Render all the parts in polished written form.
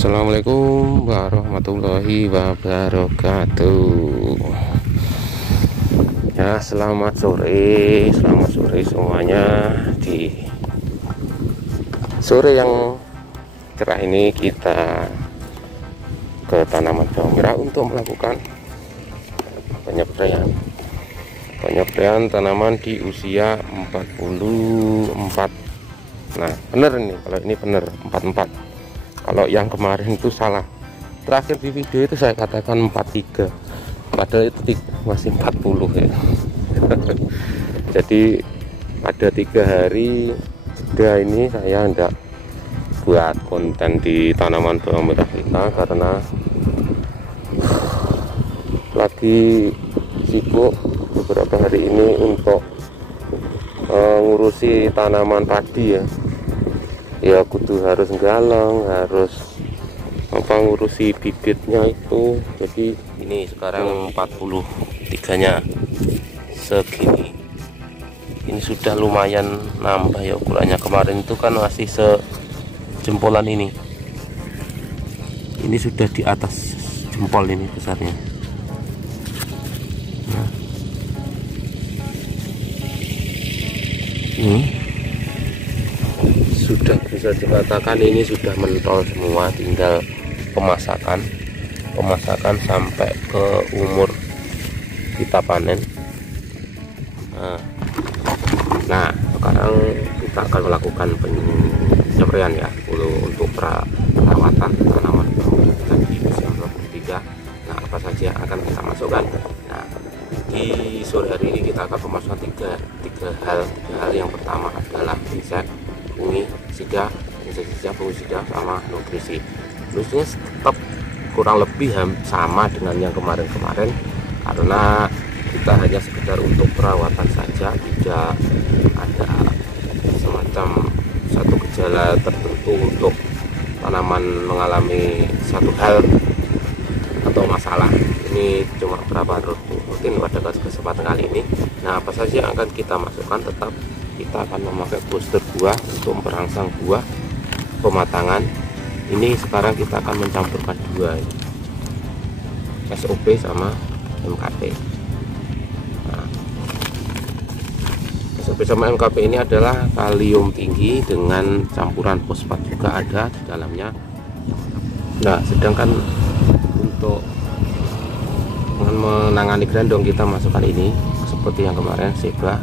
Assalamualaikum warahmatullahi wabarakatuh. Ya, selamat sore semuanya. Di sore yang cerah ini kita ke tanaman bawang merah untuk melakukan penyepreian tanaman di usia 44. Nah, bener nih, kalau ini bener 44. Kalau yang kemarin itu salah. Terakhir di video itu saya katakan 43, padahal itu masih 40 ya. Jadi ada 3 hari jeda ini saya enggak buat konten di tanaman bawang merah kita karena lagi sibuk beberapa hari ini untuk ngurusi tanaman padi ya kudu harus nggalang, harus ngurusi bibitnya itu. Jadi ini sekarang 43 nya segini, ini sudah lumayan nambah ya ukurannya. Kemarin itu kan masih sejempolan, ini sudah di atas jempol ini besarnya. Nah, ini sudah bisa dikatakan ini sudah mentol semua, tinggal pemasakan sampai ke umur kita panen. Nah, sekarang kita akan melakukan penyepreian ya untuk perawatan tanaman bawang merah di usia 43. Nah, apa saja yang akan kita masukkan? Nah, di sore hari ini kita akan memasukkan tiga hal. Yang pertama adalah insek, fungisida, sama nutrisi. Nutrisinya tetap kurang lebih sama dengan yang kemarin-kemarin, karena kita hanya sekedar untuk perawatan saja, tidak ada semacam satu gejala tertentu untuk tanaman mengalami satu hal atau masalah. Ini cuma perawatan rutin pada kesempatan kali ini. Nah, apa saja yang akan kita masukkan? Tetap kita akan memakai booster buah untuk merangsang buah pematangan. Ini sekarang kita akan mencampurkan 2, SOP sama MKP. Nah, SOP sama MKP ini adalah kalium tinggi dengan campuran fosfat juga ada di dalamnya. Nah, sedangkan untuk menangani grandong kita masukkan ini seperti yang kemarin Seba.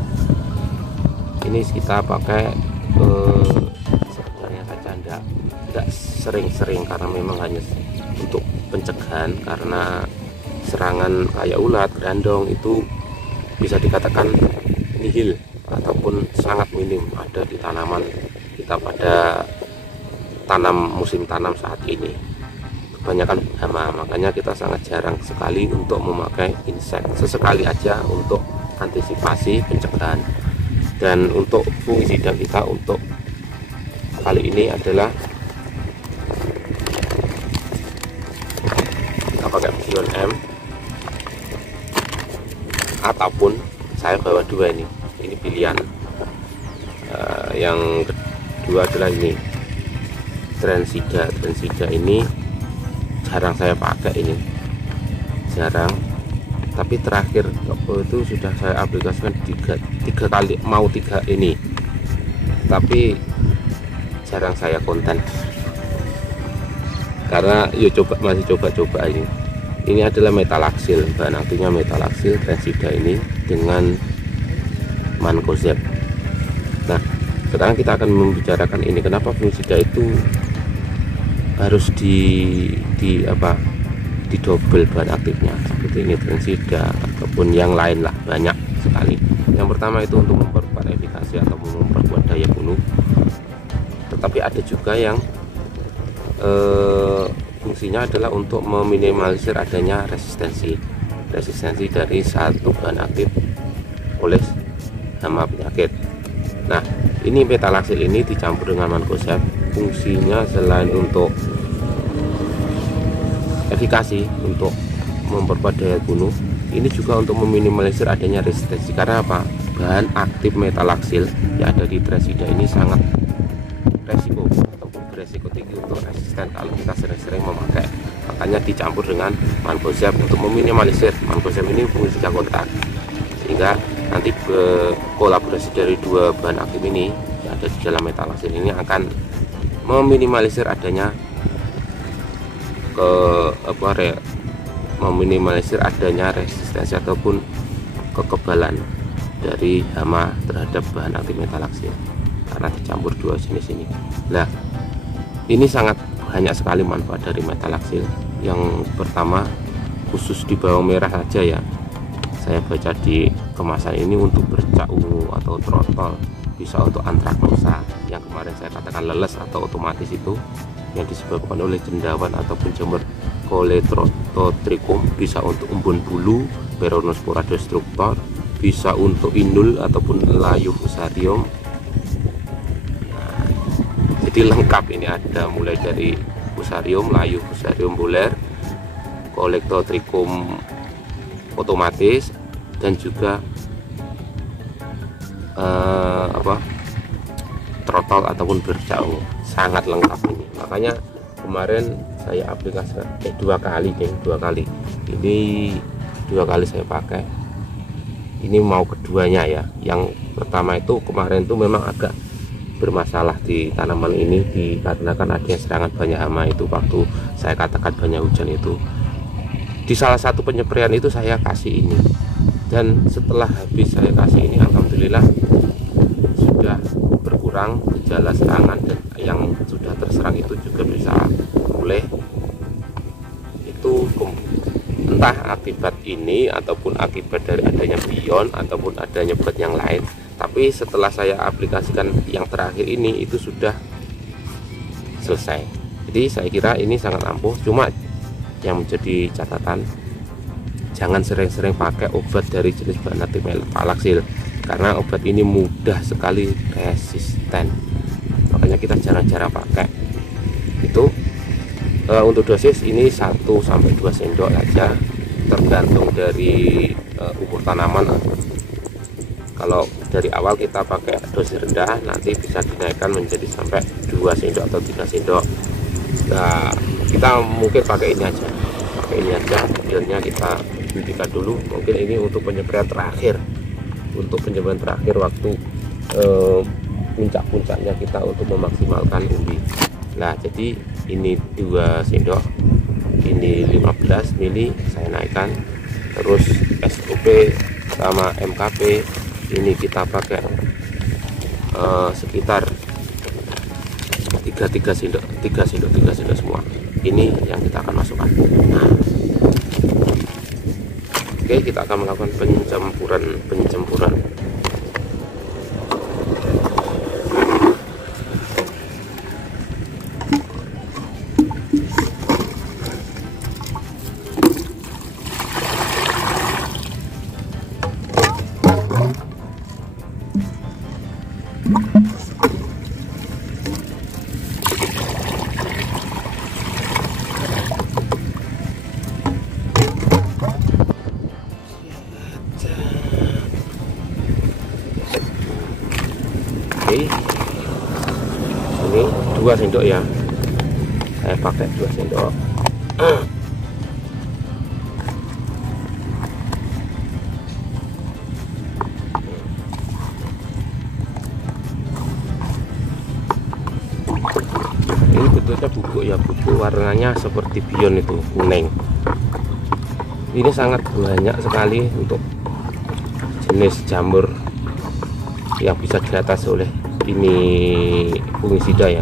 Ini kita pakai sebenarnya saja enggak sering-sering, karena memang hanya untuk pencegahan, karena serangan kayak ulat, grandong itu bisa dikatakan nihil ataupun sangat minim ada di tanaman kita pada musim tanam saat ini. Kebanyakan hama, makanya kita sangat jarang sekali untuk memakai insek, sesekali aja untuk antisipasi pencegahan. Dan untuk fungisida kita untuk kali ini adalah kita pakai Bion M, ataupun saya bawa 2 ini pilihan. Yang kedua adalah ini Transida ini jarang saya pakai, ini jarang, tapi terakhir itu sudah saya aplikasikan 3 kali, mau 3 ini, tapi jarang saya konten karena masih coba ini adalah metalaksil, bahan aktifnya metalaksil Transida ini dengan mancozeb. Nah, sekarang kita akan membicarakan ini, kenapa fungisida itu harus di double bahan aktifnya seperti ini Transida ataupun yang lain lah, banyak sekali. Yang pertama itu untuk memperkuat efikasi atau memperkuat daya bunuh, tetapi ada juga yang fungsinya adalah untuk meminimalisir adanya resistensi dari satu bahan aktif oleh hama penyakit. Nah, ini metalaksil ini dicampur dengan mancozeb, fungsinya selain untuk efikasi untuk memperkuat daya bunuh, ini juga untuk meminimalisir adanya resistensi. Karena apa? Bahan aktif metalaksil yang ada di Transida ini sangat resiko tinggi untuk resisten kalau kita sering-sering memakai. Makanya dicampur dengan mancozeb untuk meminimalisir. Mancozeb ini fungsinya kontak, sehingga nanti kolaborasi dari dua bahan aktif ini yang ada di dalam metalaxyl ini akan meminimalisir adanya meminimalisir adanya resistensi ataupun kekebalan dari hama terhadap bahan aktif metalaxyl karena dicampur dua jenis ini. Nah, ini sangat banyak sekali manfaat dari metalaxyl. Yang pertama, khusus di bawang merah saja ya, saya baca di kemasan ini untuk bercak ungu atau trotol, bisa untuk antraknosa yang kemarin saya katakan leles atau otomatis itu yang disebabkan oleh cendawan ataupun jamur Coletrototrichum, bisa untuk embun bulu Peronospora destructor, bisa untuk indul ataupun layu fusarium. Nah, jadi lengkap ini, ada mulai dari fusarium, layu fusarium buler, Coletrototrichum otomatis, dan juga trotol ataupun bercak ungu. Sangat lengkap ini. Makanya kemarin saya aplikasikan dua kali ini dua kali saya pakai. Ini mau keduanya ya. Yang pertama itu kemarin itu memang agak bermasalah di tanaman ini dikarenakan adanya serangan banyak hama itu waktu saya katakan banyak hujan itu. Di salah satu penyepraian itu saya kasih ini, dan setelah habis saya kasih ini alhamdulillah sudah berkurang gejala serangan, dan yang sudah terserang itu juga bisa pulih. Itu entah akibat ini ataupun akibat dari adanya pion ataupun adanya obat yang lain, tapi setelah saya aplikasikan yang terakhir ini itu sudah selesai. Jadi saya kira ini sangat ampuh. Cuma yang menjadi catatan, jangan sering-sering pakai obat dari jenis bahan aktif metalaxyl karena obat ini mudah sekali resisten. Makanya kita jarang-jarang pakai. Itu untuk dosis ini 1-2 sendok saja, tergantung dari umur tanaman. Kalau dari awal kita pakai dosis rendah, nanti bisa dinaikkan menjadi sampai 2 sendok atau 3 sendok. Nah, kita mungkin pakai ini aja, biarnya kita hentikan dulu. Mungkin ini untuk penyempraian terakhir, waktu puncak-puncaknya kita untuk memaksimalkan umbi. Nah, jadi ini 2 sendok, ini 15 mili saya naikkan. Terus SOP sama MKP ini kita pakai sekitar 3 sendok semua. Ini yang kita akan masukkan. Nah, oke, kita akan melakukan pencempuran. Oke, ini 2 sendok ya, saya pakai 2 sendok. Ini bentuknya bubuk ya, bubuk warnanya seperti pion itu, kuning. Ini sangat banyak sekali untuk jenis jamur yang bisa diatasi oleh ini fungisida ya.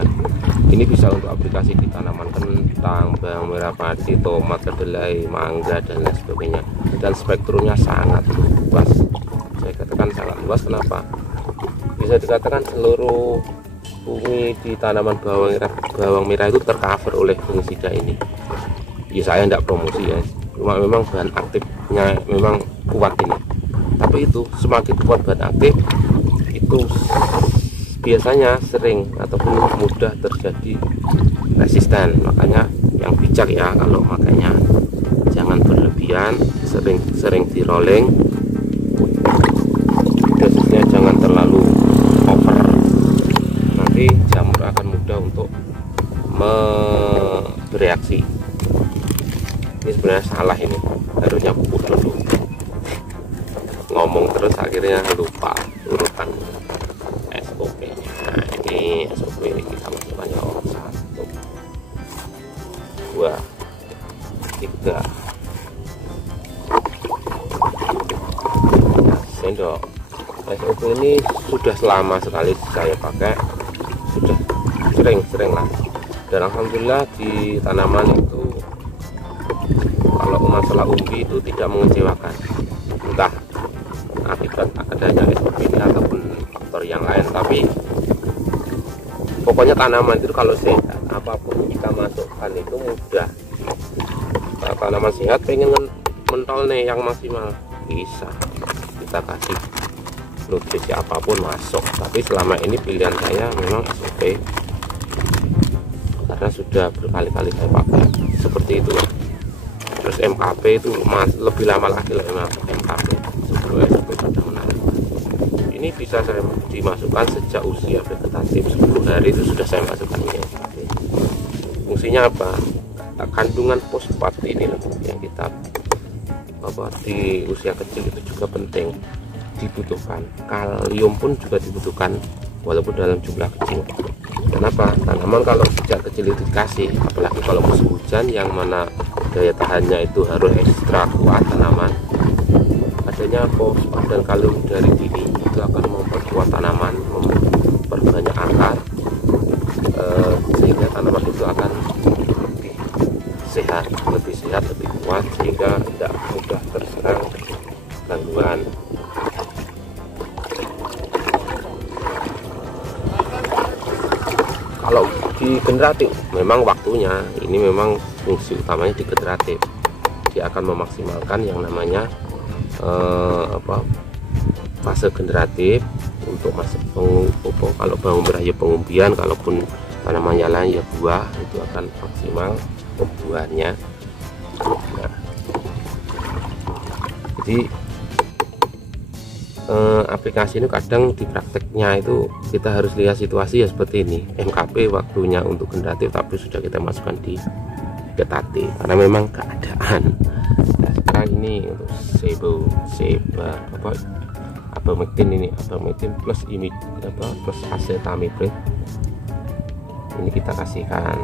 Ini bisa untuk aplikasi di tanaman kentang, bawang merah padi, tomat, kedelai, mangga, dan lain sebagainya. Dan spektrumnya sangat luas. Saya katakan sangat luas. Kenapa? Bisa dikatakan seluruh fungi di tanaman bawang merah itu tercover oleh fungisida ini. Ya saya tidak promosi ya, cuma memang bahan aktifnya memang kuat ini. Tapi itu semakin kuat bahan aktif, itu biasanya sering ataupun mudah terjadi resisten. Makanya yang bijak ya kalau makanya jangan berlebihan, sering di rolling, dosisnya jangan terlalu over, nanti jamur akan mudah untuk bereaksi. Ini sebenarnya salah, ini harusnya pupuk dulu, ngomong terus akhirnya lupa urutan SOP. Nah ini SOP ini kita masukkan ya, 1 2 3 sendok. SOP ini sudah lama sekali saya pakai, sudah sering lah, dan alhamdulillah di tanaman itu kalau masalah umbi itu tidak mengecewakan, entah akibat adanya SOP ini ataupun faktor yang lain. Tapi pokoknya tanaman itu kalau sehat, apapun kita masukkan itu mudah. Kalau tanaman sehat pengen mentol nih yang maksimal, bisa kita kasih nutrisi apapun masuk. Tapi selama ini pilihan saya memang SOP, karena sudah berkali-kali saya pakai seperti itu. Terus MKP itu lebih lama lagi lah, MKP sebelum SOP pada menarik. Ini bisa saya dimasukkan sejak usia vegetatif 10 hari itu sudah saya masukkan ini MKP. Fungsinya apa? Kandungan fosfat ini loh yang kita di usia kecil itu juga penting dibutuhkan. Kalium pun juga dibutuhkan walaupun dalam jumlah kecil. Kenapa? Tanaman kalau sejak kecil itu dikasih, apalagi kalau musim hujan yang mana daya tahannya itu harus ekstra kuat tanaman, adanya fosfat dan kalium dari dini itu akan memperkuat tanaman, memperbanyak akar, sehingga tanaman itu akan lebih sehat, lebih kuat, sehingga tidak mudah terserang gangguan. Kalau di generatif memang waktunya ini memang fungsi utamanya di generatif, dia akan memaksimalkan yang namanya fase generatif untuk masuk kalau bawang merah ya pengumbian, kalaupun tanamannya lain ya buah, itu akan maksimal pembuahannya. Nah, jadi aplikasi ini kadang di prakteknya itu kita harus lihat situasi ya seperti ini. MKP waktunya untuk generatif, tapi sudah kita masukkan di vegetatif karena memang keadaan. Nah, sekarang ini untuk abamectin plus plus acetamiprid ini kita kasihkan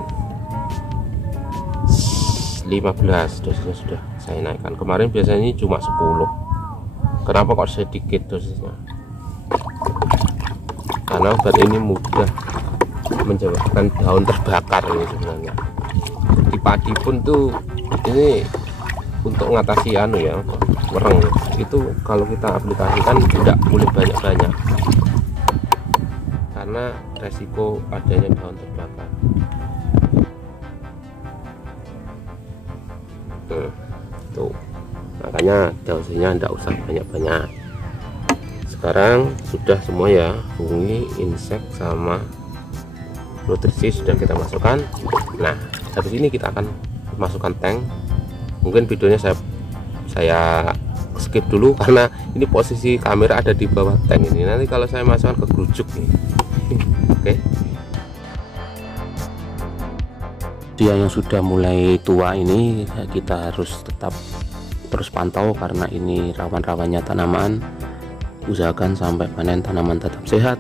15 dosisnya, sudah saya naikkan. Kemarin biasanya ini cuma 10. Kenapa kok sedikit dosisnya? Karena obat ini mudah menyebabkan daun terbakar ini sebenarnya. Di padi pun tuh ini untuk mengatasi mereng itu kalau kita aplikasikan tidak boleh banyak-banyak karena resiko adanya daun terbakar. Tuh makanya dosisnya tidak usah banyak-banyak. Sekarang sudah semua ya, fungi, insek sama nutrisi sudah kita masukkan. Nah habis ini kita akan masukkan tank. Mungkin videonya saya skip dulu karena ini posisi kamera ada di bawah tank ini. Nanti kalau saya masukkan ke kerujuk nih. Oke. Dia yang sudah mulai tua ini kita harus tetap terus pantau karena ini rawan-rawannya tanaman. Usahakan sampai panen tanaman tetap sehat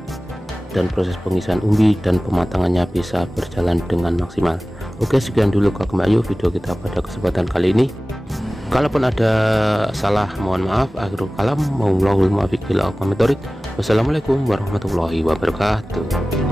dan proses pengisian umbi dan pematangannya bisa berjalan dengan maksimal. Oke, sekian dulu Kak Mbak Yu video kita pada kesempatan kali ini. Kalaupun ada salah mohon maaf. Akhirul kalam, wassalamualaikum warahmatullahi wabarakatuh.